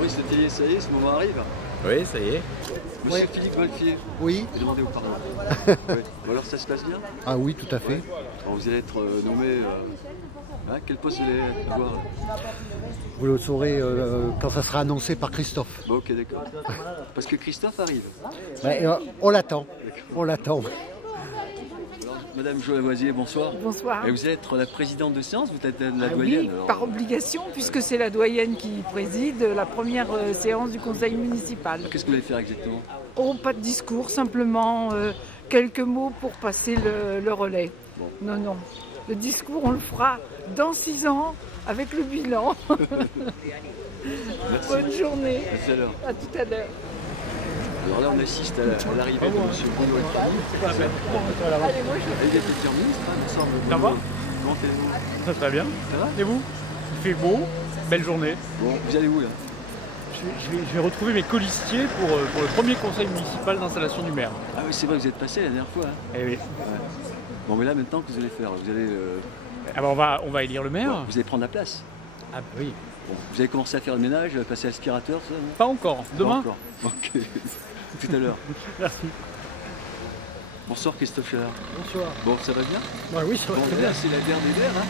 Maurice Letellier, ça y est, ce moment arrive. Oui, ça y est. Monsieur Philippe Golfier. Oui. Demandez au Parlement. Ouais. Bon, alors ça se passe bien? Ah oui, tout à fait. Alors, vous allez être nommé. Quel poste vous allez avoir? Vous le saurez quand ça sera annoncé par Christophe. Bon, ok, d'accord. Parce que Christophe arrive. On l'attend. On l'attend. Madame Joël-Lavoisier, bonsoir. Bonsoir. Et vous êtes la présidente de séance, vous êtes la Ah doyenne? oui, par obligation, puisque c'est la doyenne qui préside la première séance du conseil municipal. Qu'est-ce que vous allez faire exactement? Oh, pas de discours, simplement quelques mots pour passer le relais. Bon. Non, non. Le discours, on le fera dans 6 ans avec le bilan. Bonne journée. À tout à l'heure. À tout à l'heure. Alors là, on assiste à l'arrivée de M. Benoît. Allez, moi je... Il est futur ministre, il me semble. Ça va? Comment allez-vous? Ça très bien. Ça va? Et vous? Il fait beau, belle journée. Bon, vous allez où là? Je vais retrouver mes colistiers pour le premier conseil municipal d'installation du maire. Ah oui, c'est vrai, vous êtes passé la dernière fois. Hein. Eh oui. Ouais. Bon, mais là, maintenant, que vous allez faire? Vous allez, Ah bah on va élire le maire. vous allez prendre la place. Ah bah oui. Bon, vous allez commencer à faire le ménage, passer l'aspirateur, ça non? Pas encore. Demain. Pas encore. Ok. Tout à l'heure. Merci. Bonsoir Christophe Chalard. Bonsoir. Bon, ça va bien? Bah oui, ça va Bon, très là, bien. c'est la dernière, hein?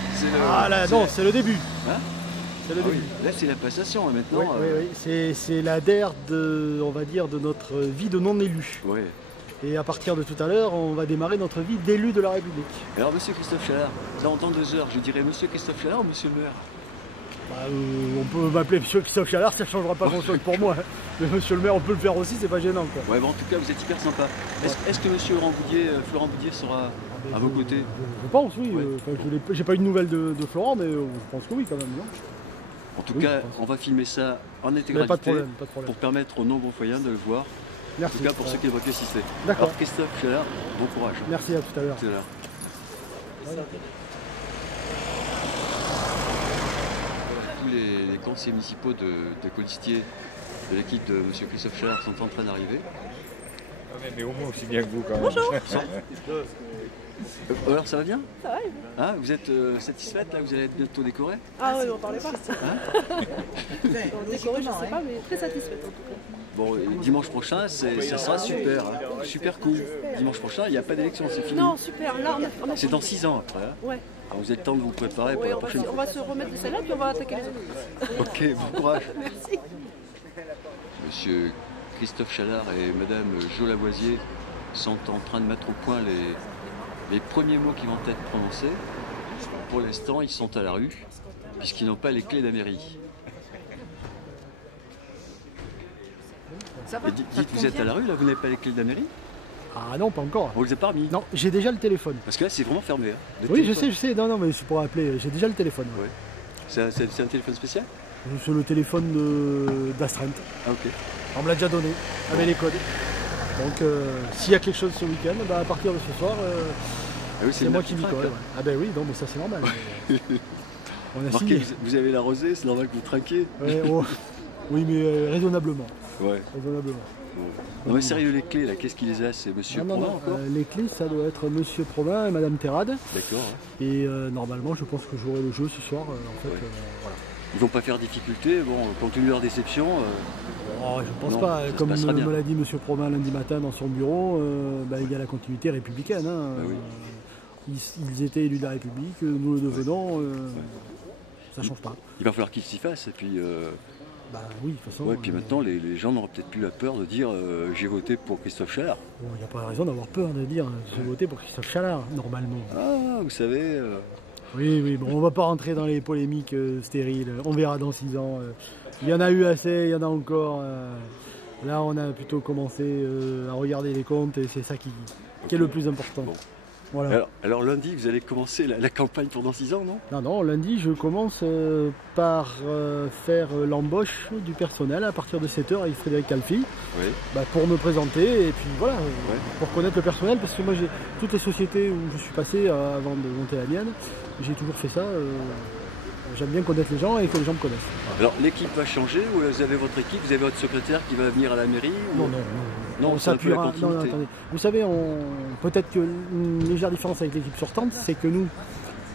Ah là, non, c'est le début. Hein? C'est le Ah oui, début. là, c'est la passation, hein, maintenant. Oui, oui, oui. C'est la DER de, on va dire, de notre vie de non-élu. Ouais. Et à partir de tout à l'heure, on va démarrer notre vie d'élu de la République. Alors, monsieur Christophe Chalard, dans 2 heures, je dirais monsieur Christophe Chalard ou monsieur le maire? Bah, on peut m'appeler monsieur Christophe Chalard, ça ne changera pas grand-chose pour moi. Mais monsieur le maire, on peut le faire aussi, c'est pas gênant, quoi. Ouais, bon, en tout cas, vous êtes hyper sympa. Est-ce que monsieur Florent Boudier sera à vos côtés? Je pense, oui. Ouais. J'ai pas eu de nouvelles de Florent, mais je pense que oui, quand même. Non, En tout Oui, cas, je pense. on va filmer ça en mais intégralité pas de problème, pas de problème. pour permettre aux nombreux foyens de le voir. Merci. En tout cas, pour ceux qui vont assister. D'accord. Alors, Christophe Chalard, bon courage. Merci, à tout à l'heure. Tout à l'heure. Tous les conseillers municipaux de Colistier, de l'équipe de monsieur Christophe Chalard, sont en train d'arriver. Mais au moins aussi bien que vous quand même. Bonjour. Alors, ça va bien? Ça va? Hein, vous êtes satisfaite là? Vous allez être bientôt décorée? Ah oui, on parlait pas. Décoré, je sais pas, mais très satisfaite en tout cas. Bon, dimanche prochain, ça sera super, hein. Super cool. Dimanche prochain, il n'y a pas d'élection, c'est fini. Non, super. Là, on a C'est dans 6 ans après. Hein. Ouais. Alors, vous avez le temps de vous préparer pour Ouais, la on prochaine va fois. se remettre de celle-là, puis on va attaquer les autres. Ok, bon courage. Merci. Monsieur Christophe Chalard et Madame Jo Lavoisier sont en train de mettre au point les premiers mots qui vont être prononcés. Pour l'instant, ils sont à la rue, puisqu'ils n'ont pas les clés de la mairie. Ça va? Et dites, vous êtes à la rue là, vous n'avez pas les clés de la mairie? Ah non, pas encore. On ne les a pas remis? Non, j'ai déjà le téléphone. Parce que là, c'est vraiment fermé. Hein. Le Oui, téléphone. je sais. Non, mais je pourrais appeler. J'ai déjà le téléphone. Ouais. C'est un téléphone spécial? C'est le téléphone d'Astreinte. Ah, ok. On me l'a déjà donné, avec les codes. Donc, s'il y a quelque chose ce week-end, bah, à partir de ce soir, Ah oui, c'est le moi maire qui m'y traque, colle. hein. Ouais. Ah ben oui, non, mais ça c'est normal. On a Remarquez, signé. vous avez la rosée, c'est normal que vous trinquiez. Ouais, oh. Oui, mais raisonnablement. Ouais. Raisonnablement. Non mais sérieux, les clés là, qu'est-ce qui les a? C'est monsieur Non, Provin encore? les clés, ça doit être Monsieur Provin et Madame Terrade. D'accord. Hein. Et normalement, je pense que j'aurai le jeu ce soir. En fait, Ouais. voilà. Ils vont pas faire difficulté, bon, compte tenu de leur déception. Oh, je pense Non, pas. ça se Comme passera bien. me l'a dit Monsieur Provin lundi matin dans son bureau, il y a la continuité républicaine. Hein. Bah oui. Ils étaient élus de la République, nous le devenons. Ça change pas. Il va falloir qu'ils s'y fassent et puis. Bah oui, de toute façon. Ouais, puis maintenant les gens n'auront peut-être plus la peur de dire j'ai voté pour Christophe Chalard. Il n'y a pas raison d'avoir peur de dire j'ai voté pour Christophe Chalard, normalement. Ah, vous savez. Oui, oui, bon, on va pas rentrer dans les polémiques stériles. On verra dans 6 ans. Il y en a eu assez, il y en a encore. Là, on a plutôt commencé à regarder les comptes et c'est ça qui est le plus important. Bon. Voilà. Alors lundi, vous allez commencer la campagne pendant 6 ans, non? Non, lundi, je commence par faire l'embauche du personnel à partir de 7h avec Frédéric Calfi, Oui. pour me présenter et puis voilà, pour connaître le personnel, parce que moi, j'ai toutes les sociétés où je suis passé avant de monter la mienne, j'ai toujours fait ça. J'aime bien connaître les gens et que les gens me connaissent. Alors l'équipe va changer ou vous avez votre équipe, vous avez votre secrétaire qui va venir à la mairie ou... Non, Non, c'est un peu la non, continuité. attendez. Vous savez, peut-être qu'une légère différence avec l'équipe sortante, c'est que nous,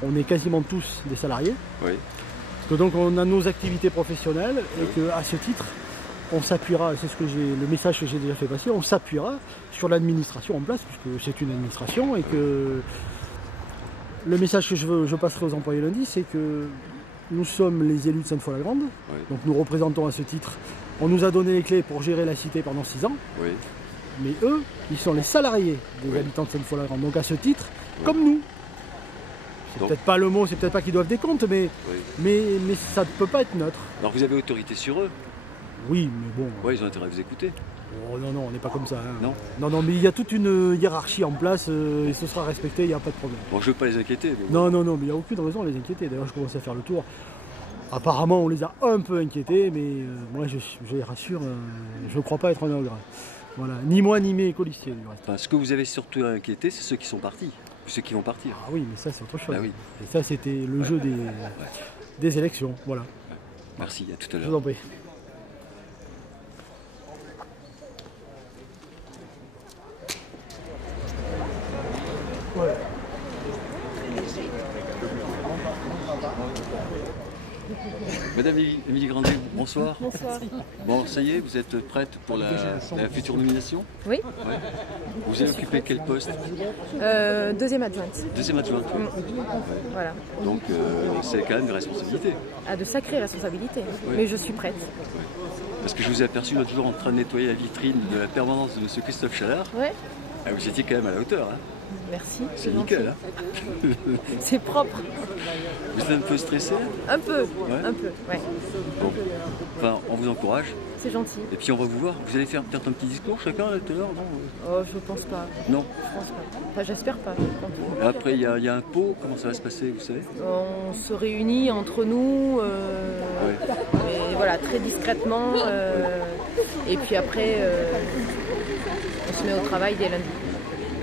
on est quasiment tous des salariés. Oui. Parce que donc on a nos activités professionnelles et qu'à ce titre, on s'appuiera, c'est le message que j'ai déjà fait passer, on s'appuiera sur l'administration en place, puisque c'est une administration, et que le message que je passerai aux employés lundi, c'est que nous sommes les élus de Sainte-Foy-la-Grande, Oui. donc nous représentons à ce titre, on nous a donné les clés pour gérer la cité pendant 6 ans, Oui. mais eux, ils sont les salariés des Oui. habitants de Sainte-Foy-la-Grande, donc à ce titre, Oui. comme nous. C'est Donc- peut-être pas le mot, c'est peut-être pas qu'ils doivent des comptes, mais, Oui. mais ça ne peut pas être neutre. Alors vous avez autorité sur eux. Oui, mais bon. Oui, ils ont intérêt à vous écouter. Oh, non, non, on n'est pas comme ça. Hein. Non. Non, non, mais il y a toute une hiérarchie en place et ce sera respecté, il n'y a pas de problème. Bon, je veux pas les inquiéter. Mais bon. Non, non, non, mais il n'y a aucune raison de les inquiéter. D'ailleurs, je commence à faire le tour. Apparemment, on les a un peu inquiétés, mais moi, je les rassure, je ne crois pas être un ogre. Voilà, ni moi, ni mes colistiers, du reste. Enfin, ce que vous avez surtout inquiété, c'est ceux qui sont partis. Ou ceux qui vont partir. Ah oui, mais ça, c'est autre chose. Ah oui. Et ça, c'était le jeu des élections. Voilà, Merci, à tout à je l'heure. vous en prie. Madame Émilie Grandet, bonsoir. Bonsoir. Bon, ça y est, vous êtes prête pour la future nomination? Oui, Ouais. Vous avez occupé quel poste? deuxième adjointe. Deuxième adjointe. Voilà. Donc c'est quand même une responsabilité. À de sacrées responsabilités. Oui. Mais je suis prête. Parce que je vous ai aperçu l'autre jour en train de nettoyer la vitrine de la permanence de M. Christophe Chalard. Ouais, Ah, vous étiez quand même à la hauteur. Hein. merci. C'est gentil. nickel. Hein. C'est propre. Vous êtes un peu stressé? Un peu. Un peu. Ouais. Bon. Enfin, on vous encourage. C'est gentil. Et puis on va vous voir. Vous allez faire peut-être un petit discours chacun là, tout à l'heure, non? Oh, je pense pas. Non. Je pense pas. Enfin, j'espère pas. Et après, il y a un pot. Comment ça va se passer, vous savez? On se réunit entre nous, mais voilà, très discrètement. Et puis après, on se met au travail dès lundi.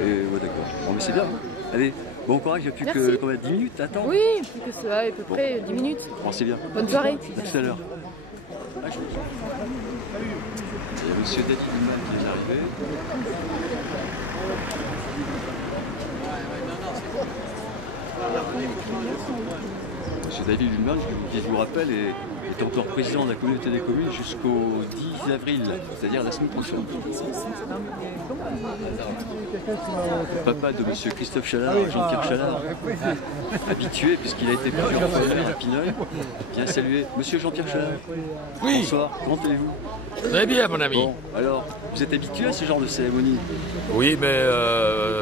Ouais, d'accord. Bon, mais c'est bien. Allez, bon courage. Il n'y a plus Merci. que combien, 10 minutes à attendre? Oui, plus que cela, à peu près 10 minutes. Bon, c'est bien. Bonne soirée. À tout à l'heure. Ah, il y a monsieur David Human qui est arrivé. Monsieur David Human, qui je vous rappelle, est encore président de la communauté des communes jusqu'au 10 avril, c'est-à-dire la semaine prochaine. Papa de monsieur Christophe Chalard, Jean-Pierre Chalard, habitué puisqu'il a été plusieurs fois maire à Pineuil, vient saluer monsieur Jean-Pierre Chalard. Oui. Bonsoir, comment allez-vous? Très bien, mon ami. Bon, alors, vous êtes habitué à ce genre de cérémonie? Oui, mais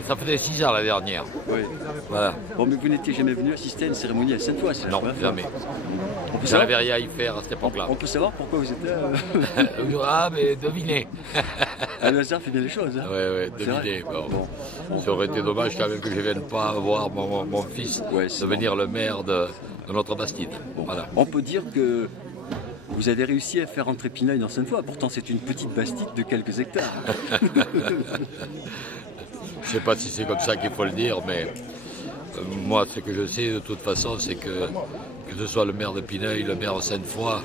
ça faisait 6 ans la dernière. Oui. Voilà. Bon, mais vous n'étiez jamais venu assister à une cérémonie à Sainte-Foy, c'est la Non, première fois. jamais. On peut Je savoir, n'avais rien à y faire à cette époque-là. on peut savoir pourquoi vous êtes là? Ah, mais devinez. Le hasard fait bien les choses. Hein. Ouais, C'est vrai. devinez. Bon. Ça aurait été dommage quand même que je ne vienne pas voir mon fils Ouais, c'est devenir le maire de notre Bastide. Bon. Voilà. On peut dire que vous avez réussi à faire entrer Pineuil dans Sainte-Foy. Pourtant, c'est une petite bastide de quelques hectares. Je ne sais pas si c'est comme ça qu'il faut le dire, mais moi, ce que je sais de toute façon, c'est que ce soit le maire de Pineuil, le maire de Sainte-Foy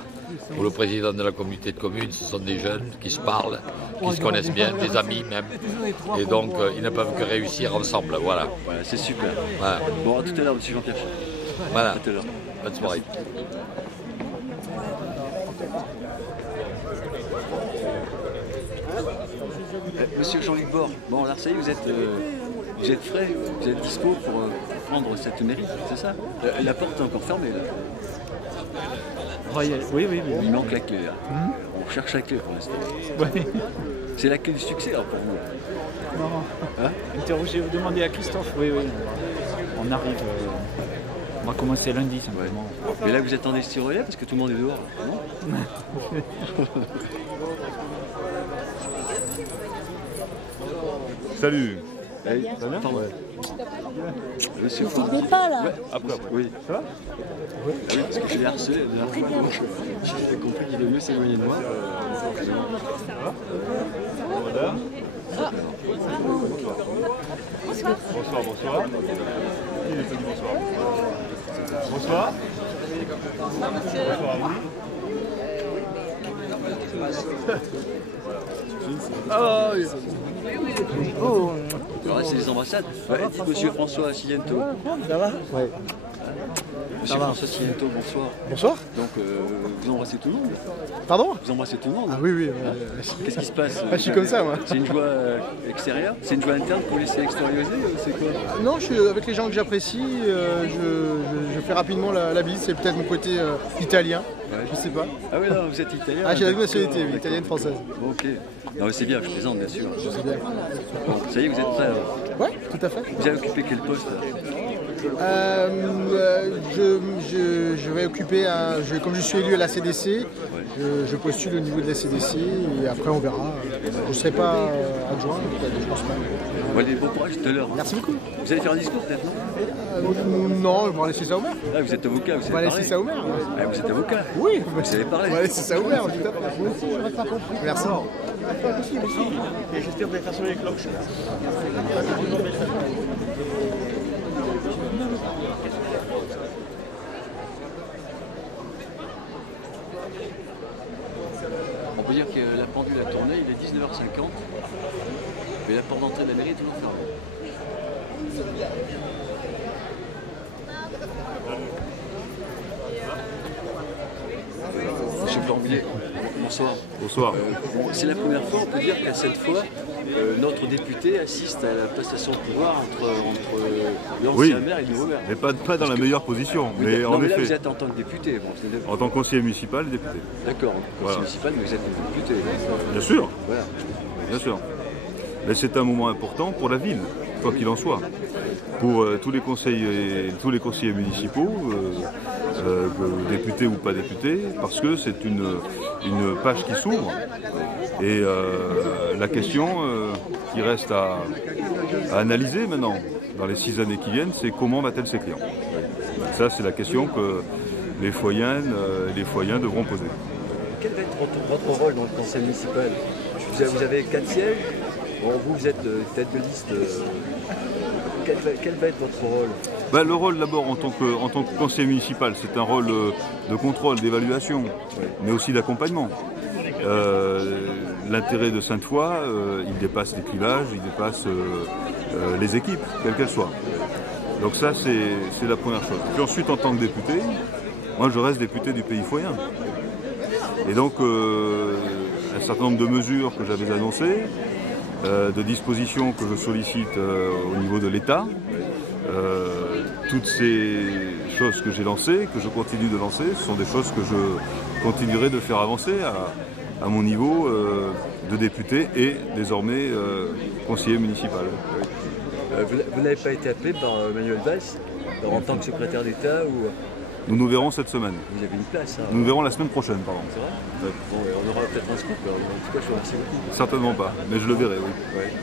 ou le président de la communauté de communes, ce sont des jeunes qui se parlent, qui se connaissent bien, des amis même. Et donc, ils ne peuvent que réussir ensemble. Voilà. Voilà, c'est super. Voilà. Bon, à tout à l'heure, monsieur Jean-Pierre. Voilà. À tout à l'heure. Bonne soirée. Monsieur Jean-Luc Bord, bon, alors ça y est, vous êtes frais, vous êtes dispo pour prendre cette mairie, c'est ça? La porte est encore fermée, là. Oui, oui, oui. Il manque la clé, là. On cherche la clé pour l'instant. Ouais. C'est la clé du succès, alors, pour vous. Non. Hein? Interrogez, vous demandez à Christophe. Oui, oui. On arrive. On va commencer lundi, Ouais. simplement. Mais là, vous attendez ce relais parce que tout le monde est dehors, non? Salut. Allez, pardon. Monsieur Ford. pas là. Ouais, après. Oui. Ça va? Oui, parce que je l'ai harcelé la dernière fois. J'ai compris qu'il vaut mieux s'éloigner de moi. Bonsoir, bonsoir. Qui est dit bonsoir? Bonsoir. Bonsoir à vous. Ah oui. Alors là, c'est les ambassades. Ouais, dites monsieur François Sillento. Ça va? Ouais. Monsieur François Siento, bonsoir. Bonsoir. Donc, vous embrassez tout le monde? Pardon? Vous embrassez tout le monde? Ah oui, oui. Qu'est-ce qui se passe? Je suis comme ça, moi. C'est une joie extérieure? C'est une joie interne pour laisser extérioriser? C'est quoi? Non, je suis avec les gens que j'apprécie, je fais rapidement la bise, c'est peut-être mon côté italien, je sais pas. Ah oui, non, vous êtes italien? Ah, j'ai la nationalité, italienne, française. Ok. Non, mais c'est bien, je plaisante, bien sûr. C'est bien. Bon, ça y est, vous êtes prêts alors? Ouais, tout à fait. Vous avez occupé quel poste? Je vais occuper, comme je suis élu à la CDC, je postule au niveau de la CDC et après on verra. Je ne serai pas adjoint, je pense pas. Bon, allez, bon courage tout à l'heure. Merci beaucoup. Vous allez faire un discours peut-être, non? Non, on va laisser ça ouvert. Ah, vous êtes avocat, vous On va savez laisser parler. ça ouvert. Ah, vous êtes avocat? Oui, Vous savez parler. on va laisser ça ouvert. Tout à fait. Merci. J'espère que vous allez faire sonner les cloches. On peut dire que la pendule a tourné, il est 19h50, mais la porte d'entrée de la mairie est toujours fermée. Monsieur Blambier, bonsoir. Bonsoir. C'est la première fois, on peut dire qu'à cette fois, notre député assiste à la passation de pouvoir entre l'ancien maire et le nouveau maire. Mais pas dans la meilleure position. Mais Non, en mais là, effet, vous êtes en tant que député. Bon, en tant que conseiller municipal, député. d'accord, conseiller Voilà. municipal, mais vous êtes député. Bien sûr, Voilà. bien sûr. Mais c'est un moment important pour la ville, quoi qu'il en soit. Pour tous les conseillers municipaux, députés ou pas députés, parce que c'est une page qui s'ouvre. Et la question qui reste à analyser maintenant, dans les 6 années qui viennent, c'est comment va-t-elle s'écrire. Ça, c'est la question que les foyens devront poser. Quel va être votre rôle dans le conseil municipal? Vous avez 4 sièges. Bon, vous êtes tête de liste. Quel va être votre rôle? Ben, le rôle d'abord en tant que conseiller municipal, c'est un rôle de contrôle, d'évaluation, mais aussi d'accompagnement. L'intérêt de Sainte-Foy, il dépasse les clivages, il dépasse les équipes, quelles qu'elles soient. Donc ça, c'est la première chose. Puis ensuite, en tant que député, moi je reste député du pays foyen. Et donc, un certain nombre de mesures que j'avais annoncées, de dispositions que je sollicite au niveau de l'État, toutes ces choses que j'ai lancées, que je continue de lancer, ce sont des choses que je continuerai de faire avancer à mon niveau de député et désormais conseiller municipal. Vous n'avez pas été appelé par Manuel Valls en tant que secrétaire d'État ou... Nous verrons cette semaine. Vous avez une place. Hein. Nous verrons la semaine prochaine, pardon. C'est vrai? Ouais. Bon, on aura peut-être un scoop. Alors. En tout cas, je vous remercie beaucoup. Certainement pas, mais je le verrai, oui. Ouais.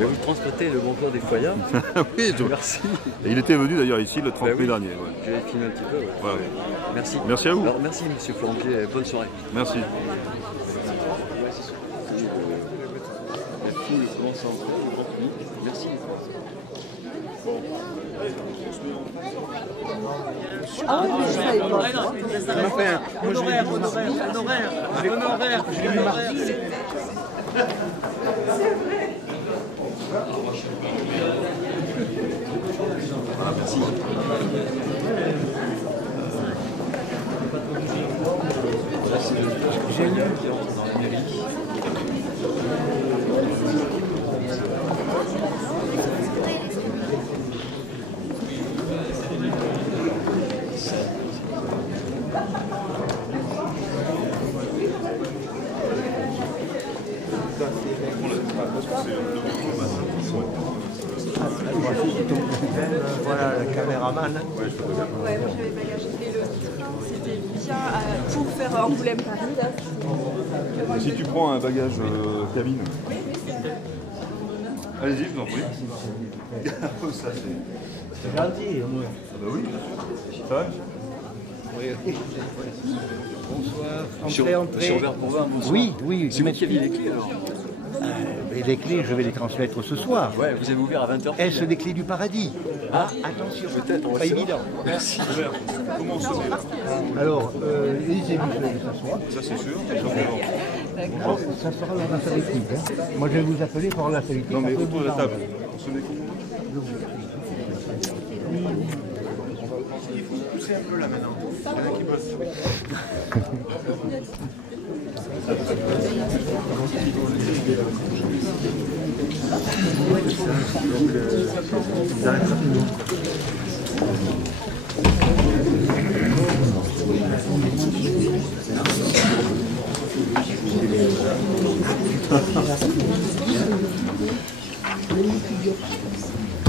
Mais vous transportez le bonjour des foyens. Oui, Merci. Et il était venu d'ailleurs ici le 30 mai dernier. Ouais. Je vais filmer un petit peu. Ouais. Voilà. Merci. Merci à vous. Alors, merci, monsieur Flambier. Bonne soirée. Merci. La foule commence à entrer. Merci. Ah oui, mais ça, il va. Honoraire. Je l'ai vu mardi. Ah, merci. Là, c'est le génial qui entre dans la mairie. Voilà le caméraman. Ouais, moi j'avais bagagé c'était bien pour faire Angoulême-Paris là. Si tu prends un bagage cabine. Allez-y, je vous en prie. Ça, C'est gentil, au moins. Ah bah oui, ça va? Bonsoir. Entrez. Monsieur Robert Pouvin, bonsoir. Oui, oui. C'est vous qui aviez les clés alors? Mais les clés, je vais les transmettre ce soir. Ouais, vous avez ouvert à 20h. Est-ce des clés du paradis? Ah, attention, peut-être, pas évident. Merci. Comment on se met là? Alors, les élus veulent s'asseoir. Ça c'est sûr. Ça sera lors d'un politique. Moi, je vais vous appeler pour la politique. Non mais après, autour de vous la table. enlevez. On se met comment? Il faut pousser un peu là maintenant. Il y en a qui bossent.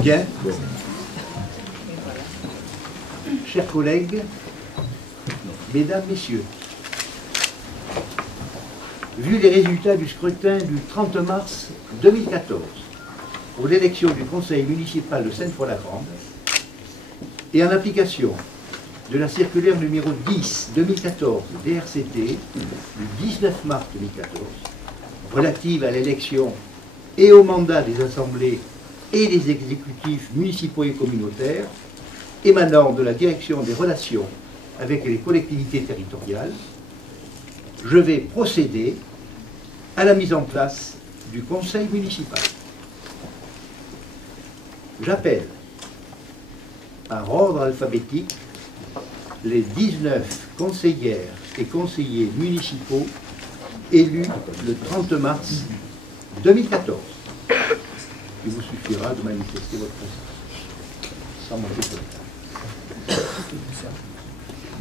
Bien. Chers collègues, mesdames, messieurs, vu les résultats du scrutin du 30 mars 2014 pour l'élection du conseil municipal de Sainte-Foy-la-Grande et en application de la circulaire numéro 10/2014 DRCT du 19 mars 2014 relative à l'élection et au mandat des assemblées et des exécutifs municipaux et communautaires émanant de la direction des relations avec les collectivités territoriales, je vais procéder à la mise en place du conseil municipal. J'appelle par ordre alphabétique les 19 conseillères et conseillers municipaux élus le 30 mars 2014. Il vous suffira de manifester votre conscience sans monter sur la table.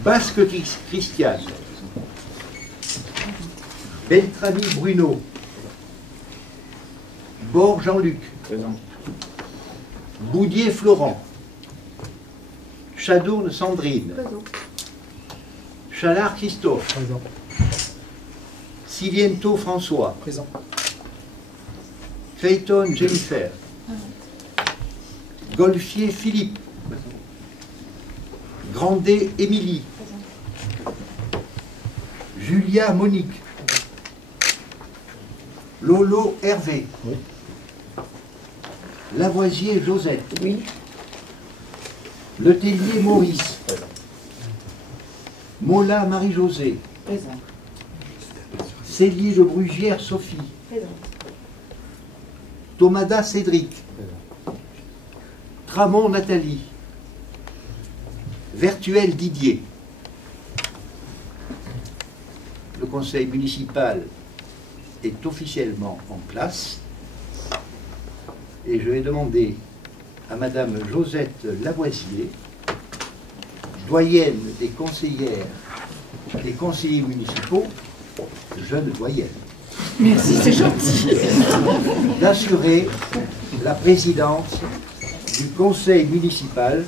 Basque Christiane, Beltrami Bruno, Bord Jean-Luc, Boudier Florent, Chadourne Sandrine, Chalard Christophe, Siliento François, Clayton Jennifer, Golfier Philippe, Grandet Émilie, Julia Monique, Lolo Hervé, Lavoisier Josette, Letellier Maurice, Mola Marie-Josée, Célie de Brugière Sophie, Tomada Cédric, Tramont Nathalie, Vertuel Didier. Le conseil municipal est officiellement en place et je vais demander à Madame Josette Lavoisier, doyenne des conseillères et conseillers municipaux, jeune doyenne. Merci, c'est gentil. D'assurer la présidence du conseil municipal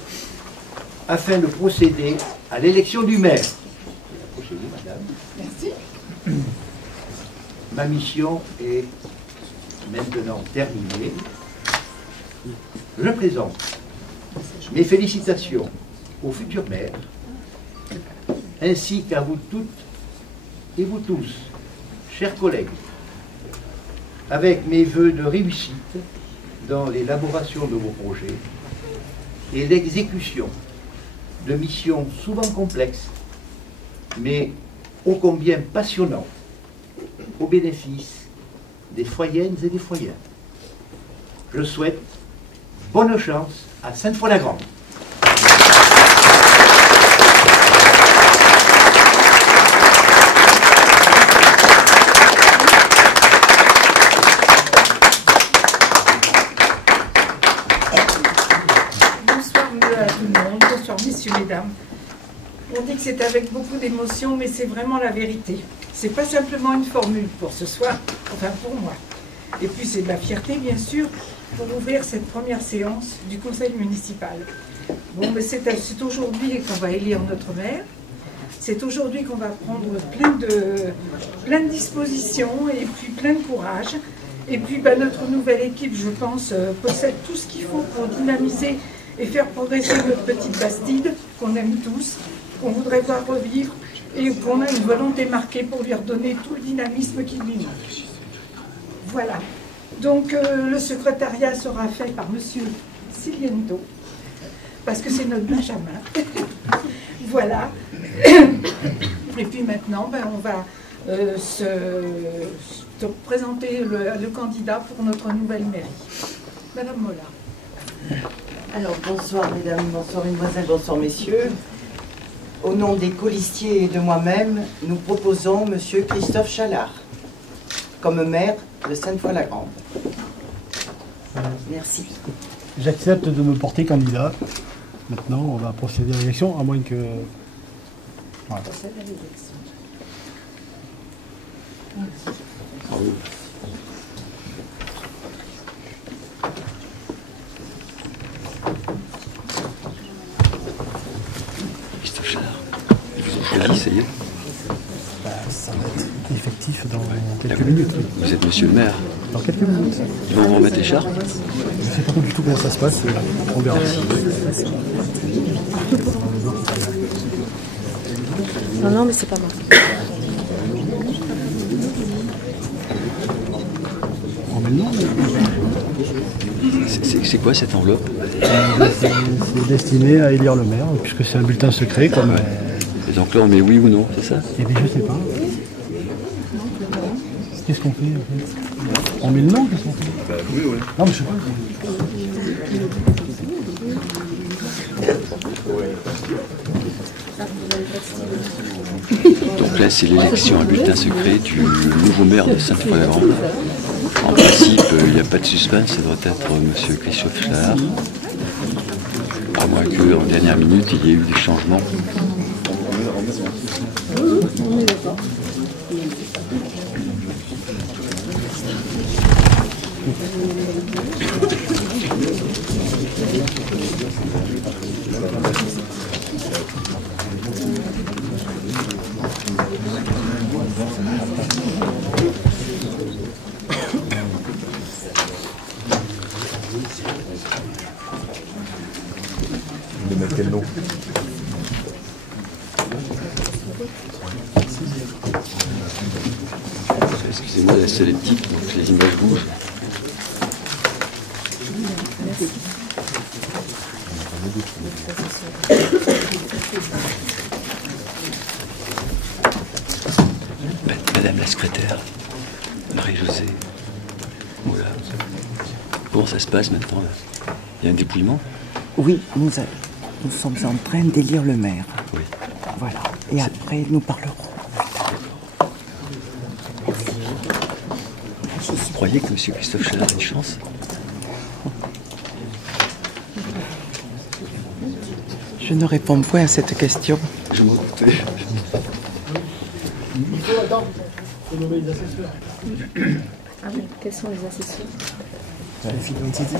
afin de procéder à l'élection du maire. Approchez-vous, madame. Merci. Ma mission est maintenant terminée. Je présente mes félicitations au futur maire, ainsi qu'à vous toutes et vous tous, chers collègues, avec mes vœux de réussite dans l'élaboration de vos projets et l'exécution de missions souvent complexes, mais ô combien passionnantes, au bénéfice des foyennes et des foyens. Je souhaite bonne chance à Sainte-Foy-la-Grande. Messieurs, mesdames, on dit que c'est avec beaucoup d'émotion, mais c'est vraiment la vérité. C'est pas simplement une formule pour ce soir, enfin pour moi. Et puis c'est de la fierté, bien sûr, pour ouvrir cette première séance du conseil municipal. Bon, mais c'est aujourd'hui qu'on va élire notre maire. C'est aujourd'hui qu'on va prendre plein de dispositions et puis plein de courage. Et puis notre nouvelle équipe, je pense, possède tout ce qu'il faut pour dynamiser et faire progresser notre petite Bastide, qu'on aime tous, qu'on voudrait voir revivre, et qu'on a une volonté marquée pour lui redonner tout le dynamisme qu'il lui manque. Voilà. Donc le secrétariat sera fait par monsieur Siliento, parce que c'est notre Benjamin. Voilà. Et puis maintenant, on va présenter le candidat pour notre nouvelle mairie. Madame Mola. Alors bonsoir mesdames, bonsoir mesdemoiselles, bonsoir messieurs. Au nom des colistiers et de moi-même, nous proposons monsieur Christophe Chalard comme maire de Sainte-Foy-la-Grande. Merci. J'accepte de me porter candidat. Maintenant, on va procéder à l'élection, à moins que... Voilà. Christophe Chalard, ils vous ont choisi, ça y est? Ça va être effectif dans quelques minutes. Oui. Vous êtes monsieur le maire? Dans quelques minutes. Ils vont vous remettre les chartes? Je ne sais pas du tout comment ça se passe, on verra. Non, non, mais c'est pas mal. On met le nom. C'est quoi cette enveloppe? C'est destiné à élire le maire, puisque c'est un bulletin secret. Comme, Et donc là, on met oui ou non, c'est ça? Eh bien, je sais pas. Qu'est-ce qu'on fait en fait? On met le nom, qu'est-ce qu'on fait? Oui, oui. Non, mais je sais pas. Donc là, c'est l'élection à bulletin secret du nouveau maire de Sainte-Foy-la-Grande. En principe, il n'y a pas de suspense, ça doit être monsieur Christophe Chalard. À moins qu'en dernière minute, il y ait eu des changements. On est d'accord. De mettre quel nom? Excusez-moi, la sélectique, donc les images bougent. Madame la secrétaire, Marie-Josée. Voilà. Comment ça se passe maintenant là? Il y a un dépouillement? Oui, nous sommes en train d'élire le maire. Oui. Voilà. Et après, nous parlerons. Vous croyez que M. Christophe Chalard a une chance? Je ne réponds point à cette question. Je m'en doutais. Il faut attendre pour nommer les assesseurs. Ah oui, quels sont les assesseurs? Les filles d'identité.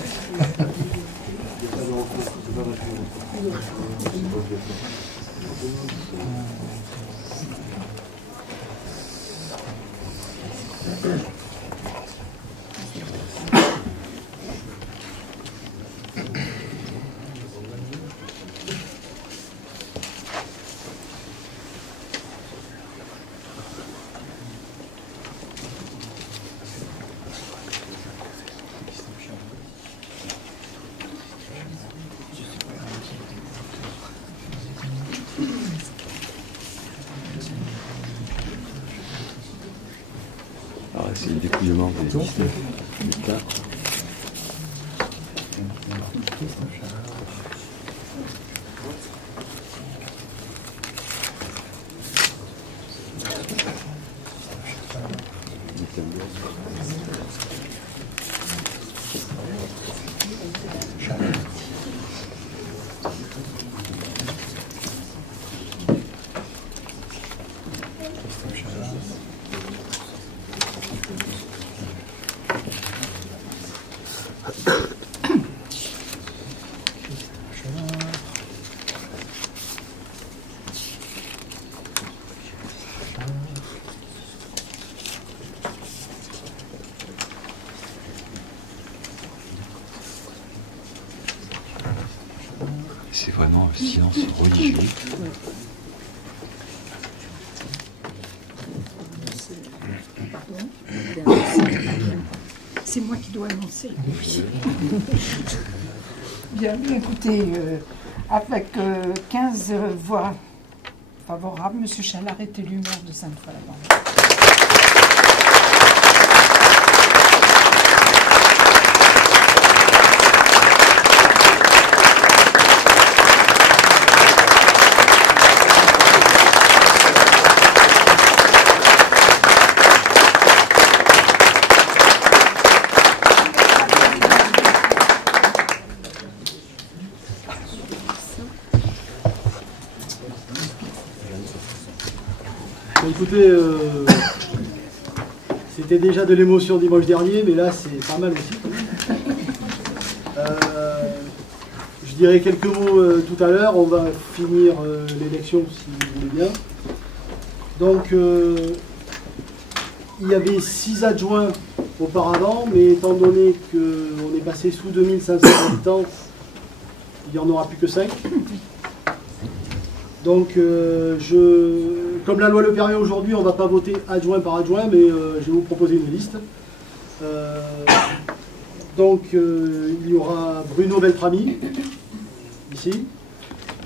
Alors c'est le dépouillement des listes. C'est vraiment un silence religieux. C'est moi qui dois annoncer. Oui. Bien, écoutez, avec 15 voix favorables, M. Chalard est élu maire de Sainte-Foy-la-Grande. Écoutez, c'était déjà de l'émotion dimanche dernier, mais là c'est pas mal aussi. Je dirai quelques mots tout à l'heure, on va finir l'élection si vous voulez bien. Donc il y avait 6 adjoints auparavant, mais étant donné qu'on est passé sous 2500 habitants, il n'y en aura plus que 5. Donc comme la loi le permet aujourd'hui, on ne va pas voter adjoint par adjoint, mais je vais vous proposer une liste. Donc il y aura Bruno Beltrami, ici.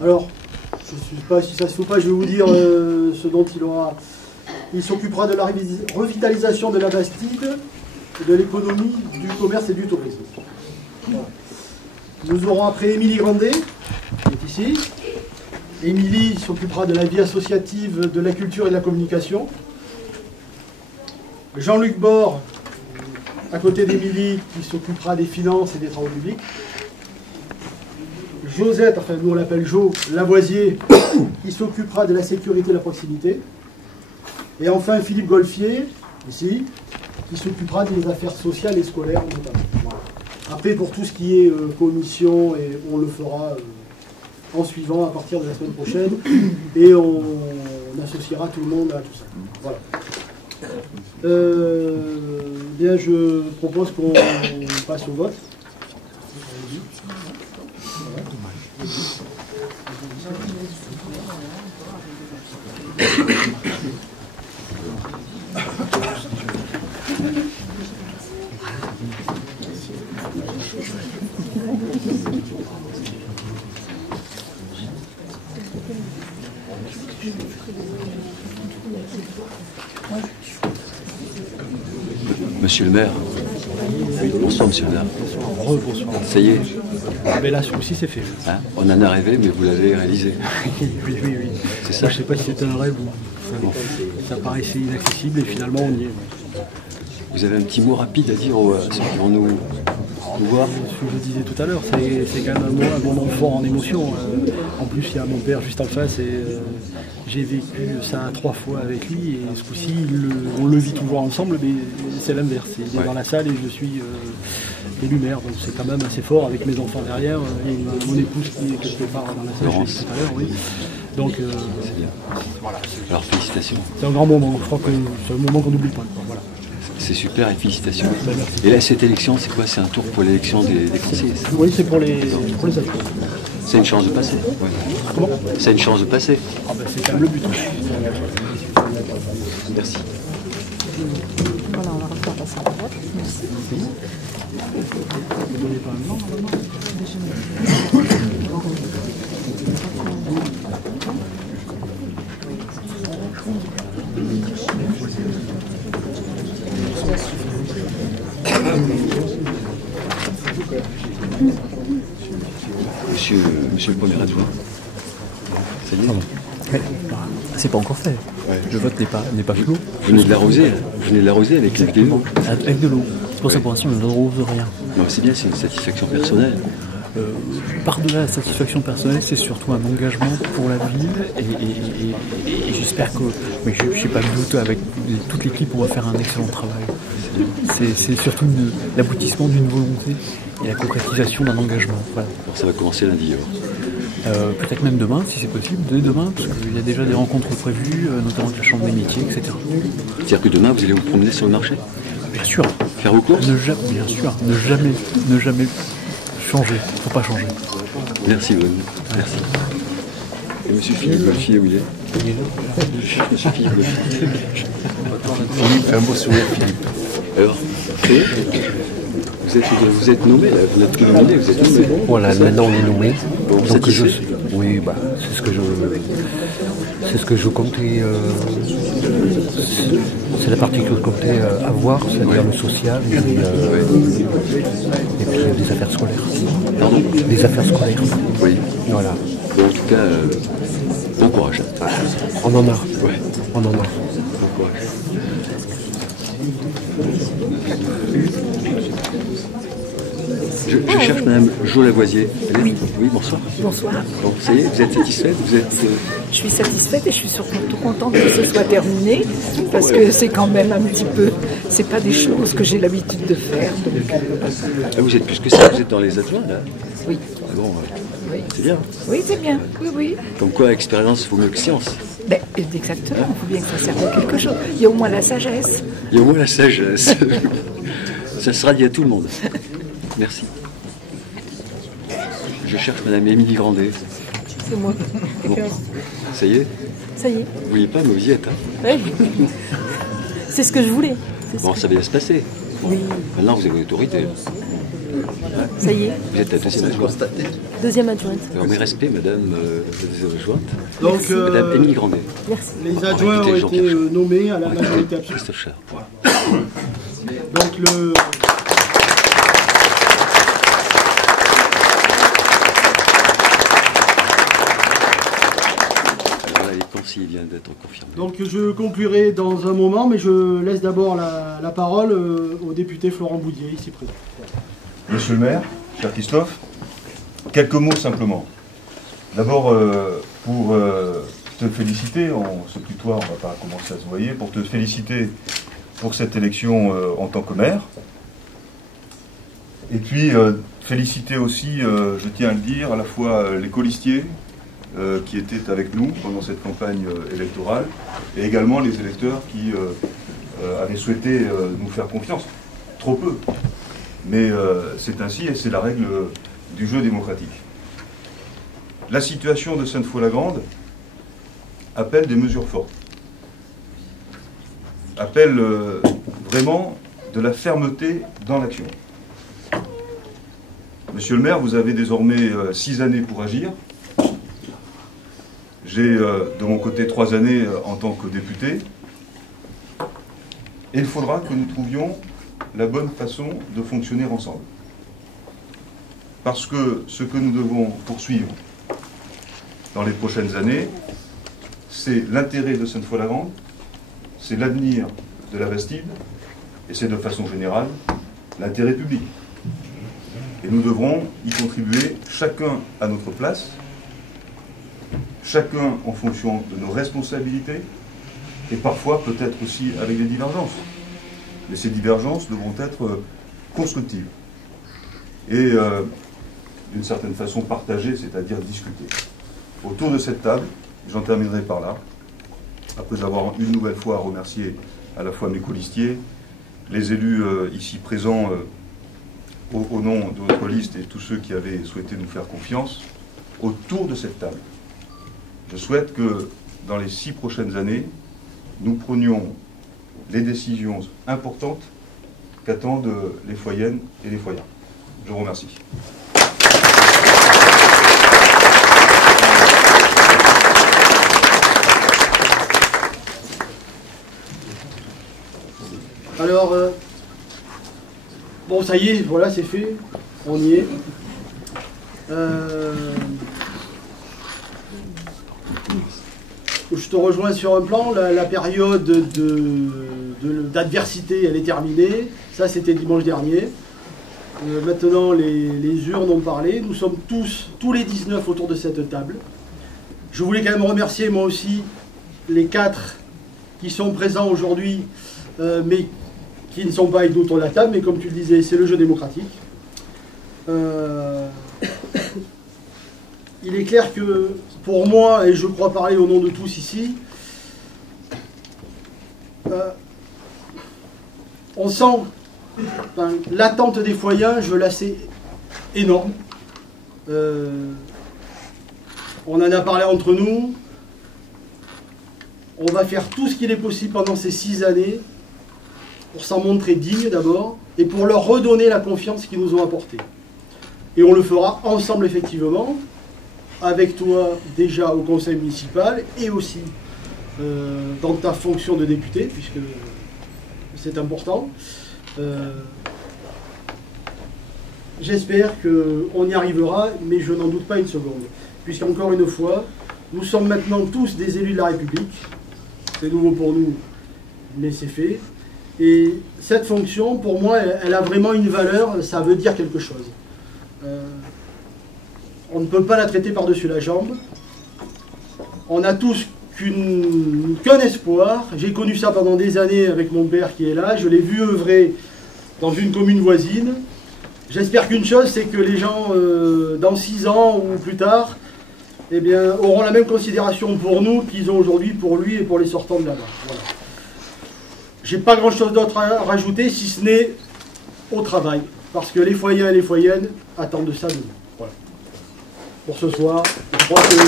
Alors, je ne sais pas si ça se fait ou pas, je vais vous dire ce dont il aura. Il s'occupera de la revitalisation de la Bastide, de l'économie, du commerce et du tourisme. Voilà. Nous aurons après Émilie Grandet, qui est ici. Émilie s'occupera de la vie associative, de la culture et de la communication. Jean-Luc Bord, à côté d'Émilie, qui s'occupera des finances et des travaux publics. Josette, enfin nous on l'appelle Jo Lavoisier, qui s'occupera de la sécurité et de la proximité. Et enfin Philippe Golfier, ici, qui s'occupera des affaires sociales et scolaires notamment. Voilà. Après pour tout ce qui est commission, et on le fera en suivant à partir de la semaine prochaine, et on associera tout le monde à tout ça. Voilà. Bien, je propose qu'on passe au vote. Monsieur le maire. Bonsoir, monsieur le maire. Bonsoir. Ça y est. Mais là, celui-ci, c'est fait. Hein, on en a rêvé, mais vous l'avez réalisé. Oui. C'est ça. Moi, je ne sais pas si c'était un rêve ou ça paraissait inaccessible et finalement, on y est. Vous avez un petit mot rapide à dire aux ceux qui vont nous voir? Ce que je disais tout à l'heure, c'est quand même un moment fort en émotion. En plus, il y a mon père juste en face et j'ai vécu ça 3 fois avec lui et ce coup-ci, on le vit toujours ensemble, mais c'est l'inverse. Il est dans la salle et je suis élu maire, donc c'est quand même assez fort avec mes enfants derrière et mon épouse qui est quelque part dans la salle, je l'ai dit tout à l'heure, oui. Donc, c'est bien. Voilà. Alors, félicitations. C'est un grand moment, je crois que c'est un moment qu'on n'oublie pas. Voilà. C'est super et félicitations. Et là, cette élection, c'est quoi? C'est un tour pour l'élection des conseillers? Oui, c'est pour les adjoints. C'est une chance de passer. Ouais. Comment? C'est une chance de passer. Ah ben, c'est quand même le but. Merci. Voilà, on va refaire passer la vote. Merci. Vous donnez pas un nom, normalement? Monsieur le premier adjoint. Ça y est. C'est pas encore fait. Ouais. Le vote n'est pas clos. Vous venez de l'arroser avec de l'eau. Avec de l'eau. C'est pour ça pour l'instant, on ne rose rien. Non, c'est bien, c'est une satisfaction personnelle. Par-delà la satisfaction personnelle, c'est surtout un engagement pour la ville et j'espère que, mais je n'ai pas de doute, avec toute l'équipe, on va faire un excellent travail. C'est surtout l'aboutissement d'une volonté et la concrétisation d'un engagement. Voilà. Ça va commencer lundi alors. Peut-être même demain, si c'est possible, dès demain, parce qu'il y a déjà des rencontres prévues, notamment avec la Chambre des métiers, etc. C'est-à-dire que demain, vous allez vous promener sur le marché? Bien sûr. Faire vos courses? Bien sûr. Ne jamais changer. Il ne faut pas changer. Merci, Bonne. Merci. Et monsieur Philippe Golfier, où il est? Monsieur Philippe Golfier. Philippe, un beau sourire, Philippe. Alors, vous êtes nommé, là, vous n'êtes plus demandé, vous êtes nommé. Voilà, maintenant on est nommé. Bon, donc oui, bah, c'est ce que je comptais. C'est la partie que je comptais avoir, c'est-à-dire le social et puis les affaires scolaires. Pardon? Les affaires scolaires. Oui. Voilà. Bon, en tout cas, bon courage. On en a. Ouais. On en a. Bon courage. Je cherche Madame Jo Lavoisier. Oui. Oui, bonsoir. Bonsoir. Bon, ça y est, vous êtes satisfaite? Je suis satisfaite et je suis surtout tout contente que ce soit terminé, parce que c'est quand même un petit peu... C'est pas des choses que j'ai l'habitude de faire. Donc... Ah, vous êtes plus que ça, vous êtes dans les adjoints, là? Oui. Ah bon, oui. C'est bien. Oui, c'est bien. Oui, oui. Comme quoi, expérience vaut mieux que science. Ben, exactement, il faut bien que ça serve à quelque chose. Il y a au moins la sagesse. Il y a au moins la sagesse. Ça sera dit à tout le monde. Merci. Je cherche Madame Émilie Grandet. C'est moi. Bon. Ça y est? Ça y est. Vous voyez pas, mais vous y êtes. Hein. Oui. C'est ce que je voulais. Bon, ça va bien se passer. Oui. Maintenant, vous avez l'autorité. Ça y est. Vous êtes la deuxième adjointe. Deuxième adjointe. Alors, mes respects, Madame la deuxième adjointe. Donc, Madame Émilie Grandet. Merci. Les adjoints ont été nommés à la majorité absolue. Christophe Char. Donc le... Alors là, les conseillers viennent d'être confirmés. Donc je conclurai dans un moment, mais je laisse d'abord la parole au député Florent Boudier, ici présent. Monsieur le maire, cher Christophe, quelques mots simplement. D'abord, pour te féliciter, on se tutoie, on ne va pas commencer à se voyer, pour te féliciter pour cette élection en tant que maire. Et puis, féliciter aussi, je tiens à le dire, à la fois les colistiers qui étaient avec nous pendant cette campagne électorale, et également les électeurs qui avaient souhaité nous faire confiance. Trop peu. Mais c'est ainsi et c'est la règle du jeu démocratique. La situation de Sainte-Foy-la-Grande appelle des mesures fortes. Appelle vraiment de la fermeté dans l'action. Monsieur le maire, vous avez désormais 6 années pour agir. J'ai de mon côté 3 années en tant que député. Et il faudra que nous trouvions la bonne façon de fonctionner ensemble. Parce que ce que nous devons poursuivre dans les prochaines années, c'est l'intérêt de Sainte-Foy-la-Grande, c'est l'avenir de la Bastide, et c'est de façon générale l'intérêt public. Et nous devrons y contribuer chacun à notre place, chacun en fonction de nos responsabilités, et parfois peut-être aussi avec des divergences. Mais ces divergences devront être constructives et d'une certaine façon partagées, c'est-à-dire discutées. Autour de cette table, j'en terminerai par là, après avoir une nouvelle fois remercié à la fois mes colistiers, les élus ici présents au nom de votre liste et tous ceux qui avaient souhaité nous faire confiance, autour de cette table. Je souhaite que dans les 6 prochaines années, nous prenions les décisions importantes qu'attendent les Foyennes et les Foyens. Je vous remercie. Alors, bon, ça y est, voilà, c'est fait, on y est. Je te rejoins sur un plan, la période d'adversité, elle est terminée. Ça, c'était dimanche dernier. Maintenant, les urnes ont parlé. Nous sommes tous les 19 autour de cette table. Je voulais quand même remercier, moi aussi, les 4 qui sont présents aujourd'hui, mais qui ne sont pas avec nous autour de la table. Mais comme tu le disais, c'est le jeu démocratique. Il est clair que, pour moi, et je crois parler au nom de tous ici, on sent l'attente des Foyens, je la sais énorme. On en a parlé entre nous. On va faire tout ce qu'il est possible pendant ces 6 années pour s'en montrer digne d'abord et pour leur redonner la confiance qu'ils nous ont apportée. Et on le fera ensemble effectivement, avec toi déjà au conseil municipal et aussi dans ta fonction de député, puisque c'est important. J'espère qu'on y arrivera, mais je n'en doute pas une seconde. Puisqu'encore une fois, nous sommes maintenant tous des élus de la République. C'est nouveau pour nous, mais c'est fait. Et cette fonction, pour moi, elle a vraiment une valeur, ça veut dire quelque chose. On ne peut pas la traiter par-dessus la jambe. On a tous qu'un espoir. J'ai connu ça pendant des années avec mon père qui est là. Je l'ai vu œuvrer dans une commune voisine. J'espère qu'une chose, c'est que les gens, dans 6 ans ou plus tard, eh bien, auront la même considération pour nous qu'ils ont aujourd'hui pour lui et pour les sortants de là-bas. Voilà. J'ai pas grand-chose d'autre à rajouter, si ce n'est au travail. Parce que les foyers et les foyennes attendent ça de nous. Voilà. Pour ce soir, je crois que les gens...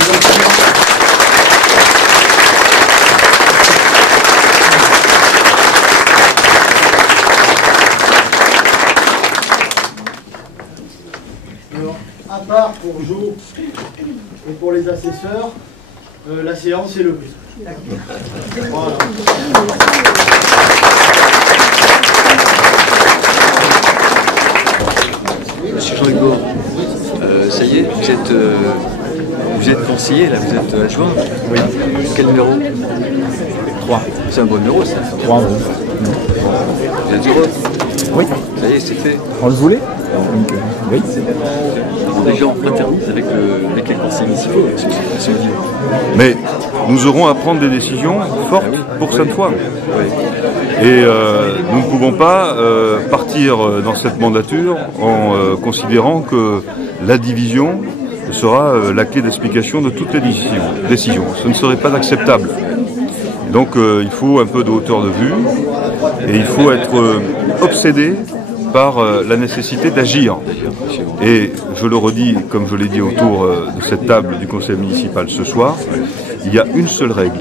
À part pour Jo et pour les assesseurs, la séance est levée. Voilà. Monsieur Jean-Luc Baud, ça y est, vous êtes conseiller, là, vous êtes adjoint. Oui. Quel numéro? 3. C'est un bon numéro, ça. 3, oui. Vous êtes heureux? Oui. Ça y est, c'est fait. On le voulait? Donc, oui. Déjà, on fraternise avec les conseils municipaux. Mais nous aurons à prendre des décisions fortes pour Sainte-Foy. Et nous ne pouvons pas partir dans cette mandature en considérant que la division sera la clé d'explication de toutes les décisions. Ce ne serait pas acceptable. Donc il faut un peu de hauteur de vue et il faut être obsédé par la nécessité d'agir. Et je le redis, comme je l'ai dit autour de cette table du conseil municipal ce soir, il y a une seule règle,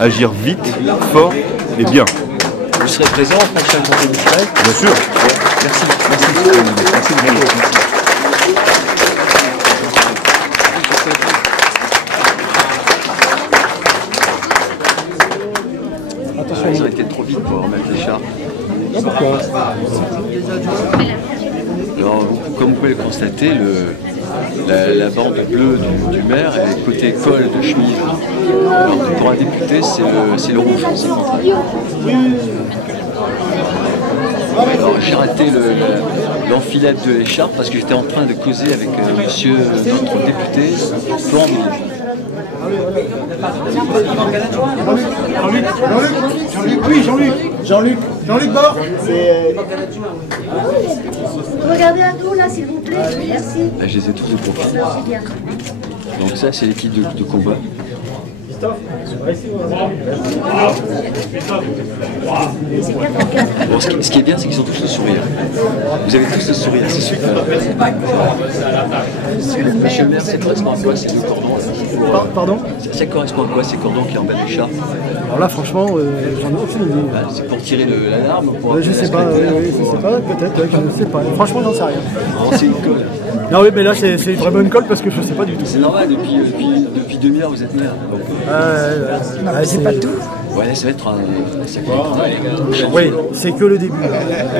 agir vite, fort et bien. Vous serez présent au prochain conseil municipal? Bien sûr. Merci. Merci beaucoup. Attention, ça aurait été trop vite pour remettre les chars. Alors, comme vous pouvez le constater, la bande bleue du maire est côté col de chemise. Alors, pour un député, c'est le rouge, c'est le contraire. Alors, j'ai raté l'enfilade de l'écharpe parce que j'étais en train de causer avec monsieur notre député, Florent Milly. Jean-Luc Bord. Regardez à dos là, s'il vous plaît. Merci. Là, je les ai tous de profil. Donc ça, c'est l'équipe de combat. Bon, ce qui est bien, c'est qu'ils sont tous le sourire. Vous avez tous le sourire, c'est super. Monsieur le maire, ça correspond à quoi ces deux cordons là? Pardon? Ça correspond à quoi ces cordons qui embêtent les chars? Alors là, franchement, j'en ai aucune idée. C'est pour tirer l'alarme? Je sais pas, je sais pas, peut-être, je ne sais pas. Franchement, j'en sais rien. C'est une colle. Non, oui, mais là, c'est une très bonne colle parce que je ne sais pas du tout. C'est normal, depuis 2000 ans, vous êtes maire. C'est pas tout. Ouais, ça va être un... Oui, c'est que le début.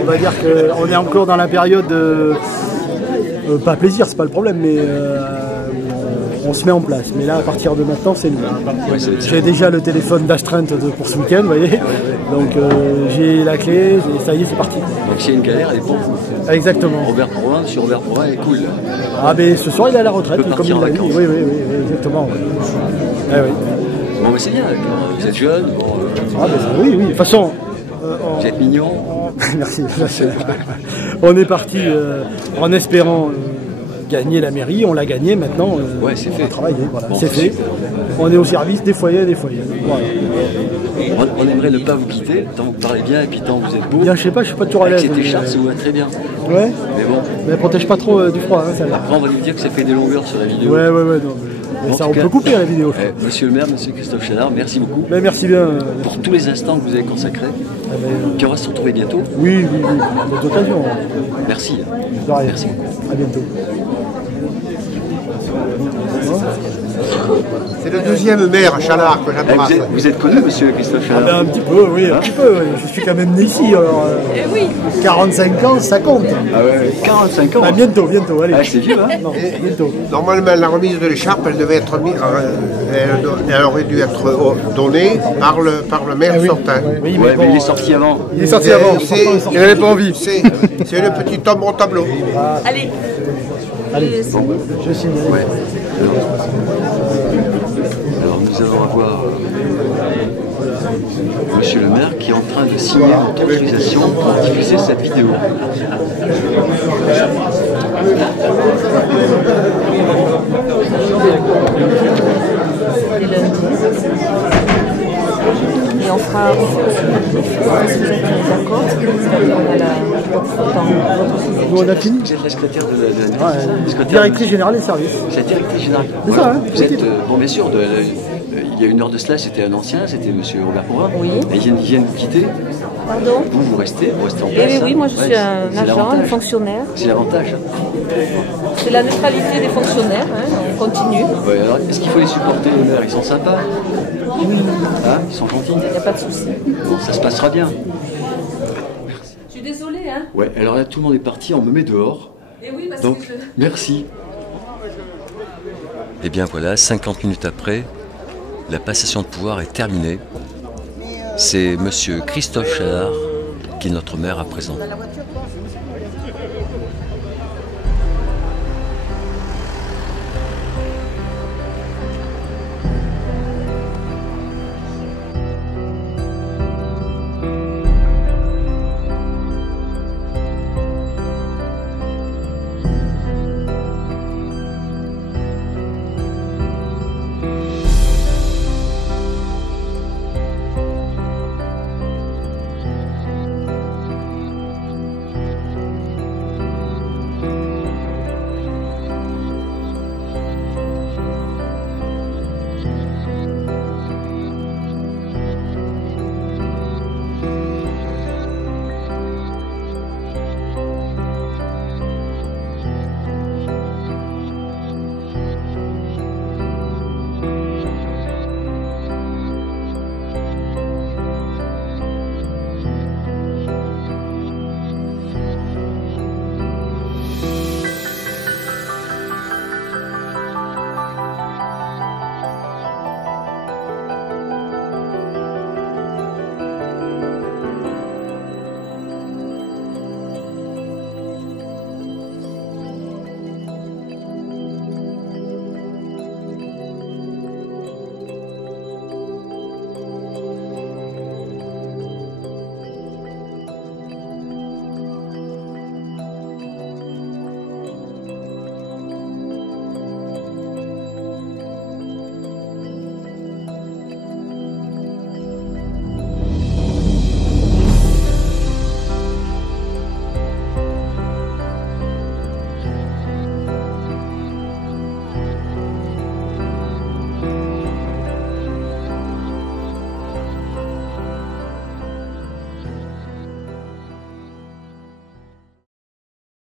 On va dire qu'on est encore dans la période... pas plaisir, c'est pas le problème, mais... on se met en place, mais là à partir de maintenant c'est nous. J'ai déjà le téléphone d'astreinte pour ce week-end, vous voyez, donc j'ai la clé, ça y est, c'est parti. Donc s'il y a une galère, elle est pour vous. Exactement. Robert Provin, sur Robert Provin, elle est cool. Ah mais ce soir il est à la retraite, comme il l'a dit. Oui, exactement. Oui. Bon mais c'est bien, vous êtes jeune. Oui, de toute façon... vous êtes mignon. Merci. On est parti en espérant... gagner la mairie, on l'a gagné, maintenant ouais, c'est fait. On va travailler, voilà. Bon, c'est fait. On est au service des foyers et des foyers. Voilà. On aimerait ne pas vous quitter, tant vous parlez bien et puis tant vous êtes beau. Bien, je sais pas, je suis pas toujours à l'aise. Avec cet écharpe, ça vous va très bien. Ouais. Mais bon. Mais protège pas trop du froid, hein, ça va. Après, on va lui dire que ça fait des longueurs sur la vidéo. Ouais, non. Mais ça, on peut couper la vidéo. Monsieur le maire, monsieur Christophe Chalard, merci beaucoup. Mais merci bien. Pour tous les instants que vous avez consacrés. Puis on va se retrouver bientôt. Oui. D'autres occasions. Merci. Merci. À bientôt. C'est le deuxième maire à Chalard que j'embrasse. Vous êtes connu, monsieur Christophe Chalard? Un petit peu, oui, un petit peu. Je suis quand même né ici, alors 45 ans, ça compte. Ah ouais, 45 ans. Bientôt, allez. Ah, c'est vieux, hein? Non, bientôt. Normalement, la remise de l'écharpe, elle devait être elle aurait dû être donnée par le maire sortant. Oui, mais il est sorti avant. Il est sorti avant. Il n'avait pas envie. C'est le petit homme au tableau. Allez. Allez, Bon, je signe. Ouais. Alors nous allons avoir Monsieur le maire qui est en train de signer notre autorisation pour diffuser cette vidéo. Et on fera si vous êtes d'accord, on a la Nous on a fini. Vous êtes la secrétaire de la Ouais, directrice générale des services. C'est la directrice générale. C'est Voilà. ça, hein, Vous êtes, bon bien sûr, il y a une heure de cela, c'était un ancien, c'était Monsieur Robert Porat. Oui. Et il vient de vous quitter. Pardon? Vous restez en Eh place. oui, oui, moi je Ouais, suis un c'est agent, un l'avantage. fonctionnaire. C'est l'avantage. C'est la neutralité des fonctionnaires, hein, on continue. Ouais, alors, est-ce qu'il faut les supporter, les maires? Ils sont sympas. Oui. Hein, ils sont gentils. Il n'y a pas de souci. Bon, ça se passera bien. Je suis désolée, hein. Ouais, alors là, tout le monde est parti, on me met dehors. Et oui, parce Donc, que merci. Et bien voilà, 50 minutes après, la passation de pouvoir est terminée. C'est Monsieur Christophe Chalard qui est notre maire à présent.